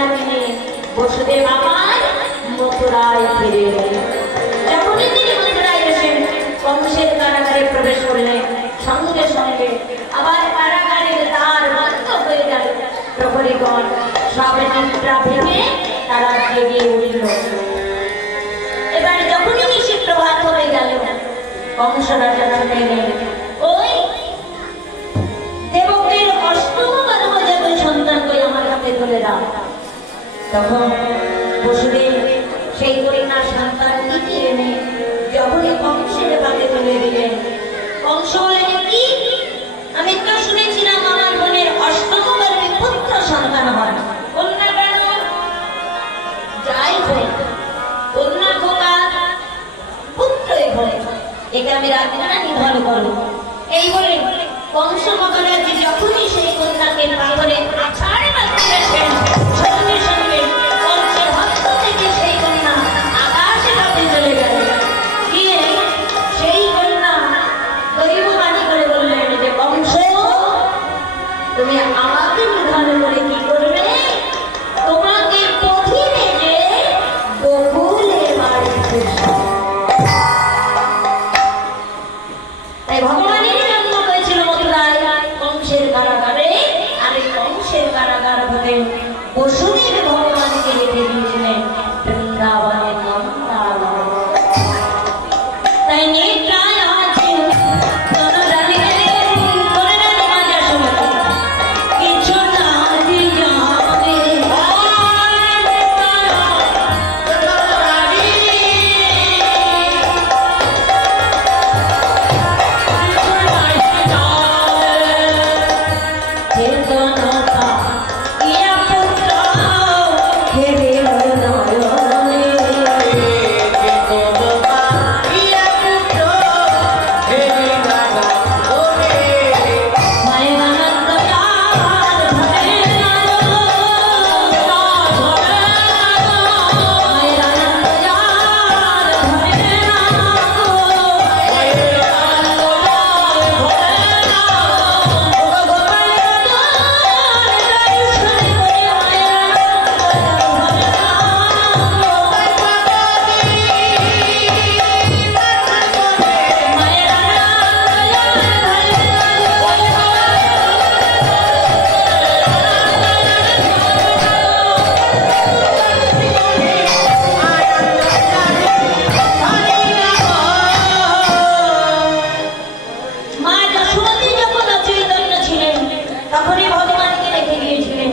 কন্যাকে নিয়ে বসুদেব আবার মথুরায় ফিরে এলেন। যখনই তিনি মথুরায় এসে কংসের কারাগারে প্রবেশ করলেন, সঙ্গে সঙ্গে আবার কারাগারের দ্বার বন্ধ হয়ে গেল। প্রহরীগণ সব নিদ্রা ভেঙে তারা জেগে উঠল। এবার যখনই নিশি প্রভাত হয়ে গেল, কংস রাজা শুনলেন, ওই দেবকের অষ্টম গর্ভজাত সন্তানকে আমার হাতে তুলে দাও। তখন বসুদেব সেই কন্যার সন্তানটিকে এনে যখনই কংসের হাতে তুলে দিলেন, কংস বলেন, কি আমি তো শুনেছিলাম আমার বোনের অষ্টম গর্ভে পুত্র সন্তান হয়, কন্যা কেন? যাই হোক, কন্যা হোক আর পুত্রই হোক, একে আমি রাজধানী নিধন করবো। এই বলে কংস মহারাজ যখনই সেই কন্যাকে পাথরে আছাড় মারতে গেছেন, সঙ্গে সঙ্গে কংসের হস্ত থেকে সেই কন্যা আকাশে ভাবে চলে গেল। গিয়ে সেই কন্যা গরিব বাণী করে বললেন যে, কংস তুমি আমাকে নিধন করে কি করবে? তোমাকে পথিনে যে বকুলের বাড়ি খুঁজবে। তাই ভগবানের জন্ম হয়েছিল মথুরায় কংসের কারাগারে, আর এই কংসের কারাগার হতে বসুদেব ভগবানকে রেখে দিয়েছিলেন বৃন্দাবনের নন্দাবনে। তাই নিদ্রায় আছে কিছু না জানে, চেতনতা ইয়া পুত্র হেরে নয়নে, চেতনতা ইয়া পুত্র হেরে নয়নে, মায়ের আনন্দ যার ধরে না গো, মায়ের আনন্দ যার ধরে না গো, মায়ের আনন্দ যার ধরে না গো, মা যশোমতী যখন অচৈতন্য ছিলেন তখনই ভগবানকে রেখে গিয়েছিলেন।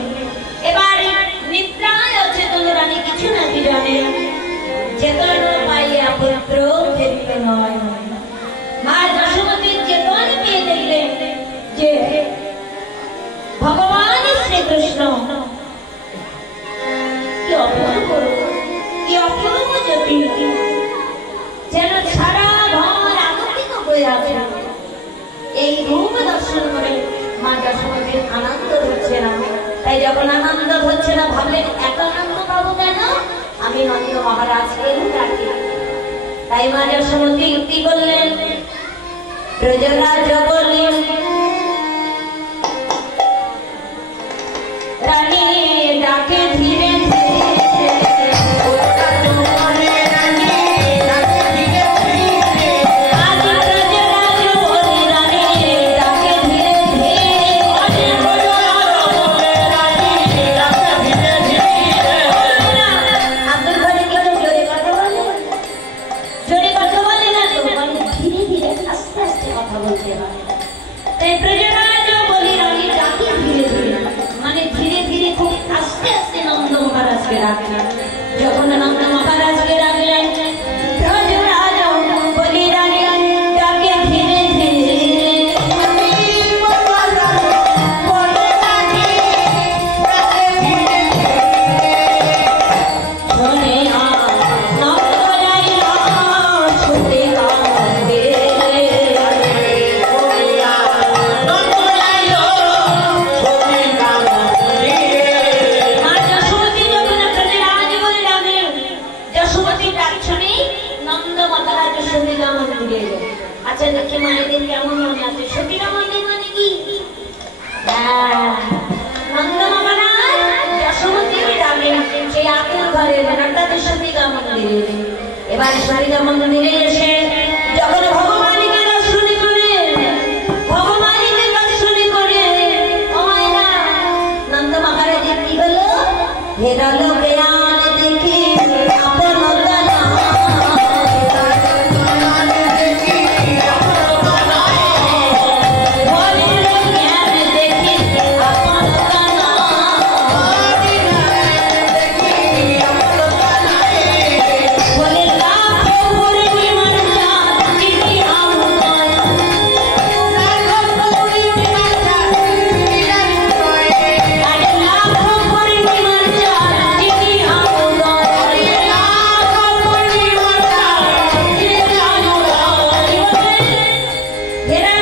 এবার নিদ্রায় অচেতন রানী কিছু নাকি জানেন, চেতন পাইয়া পুত্র ফেরিতে নয়। মা যশোমতীর চেতন পেয়ে দেখলেন যে ভগবান শ্রীকৃষ্ণ কি অপূর্ব, কি অপূর্ব জ্যোতি, যেন সারা ঘর আলোকিত হয়ে আছে। এই রূপ দর্শন করে মা যশোমতীর আনন্দ হচ্ছে না। তাই যখন আনন্দ হচ্ছে না ভাবলেন, এত আনন্দ পাবো কেন? আমি নন্দ মহারাজকে ডাকি। তাই মা যশোমতী যুক্তি করলেন, ব্রজরাজ বললেন, রানী ডাকে ধীরে যখন নন্দ মহারাজকে ডাকলেন, ব্রজরাজ বলি রানী ডাকে ধীরে ধীরে, শোনে নন্দ যাইয়া ছুটে কাঁদে, আচ্ছা দেখি মায়েদের কেমন মনে আছে। সতীরা মন্দির মানে কি? নন্দ মহারাজ যশোমতীর ডাকে মন্দিরে। এবার সীতা মন্দিরে এসে যখন ভগবানকে দর্শন করে ও মায়েরা নন্দ মহারাজের কি হলো? হেরালো জ্ঞান দেখি আপন তনা, হেরা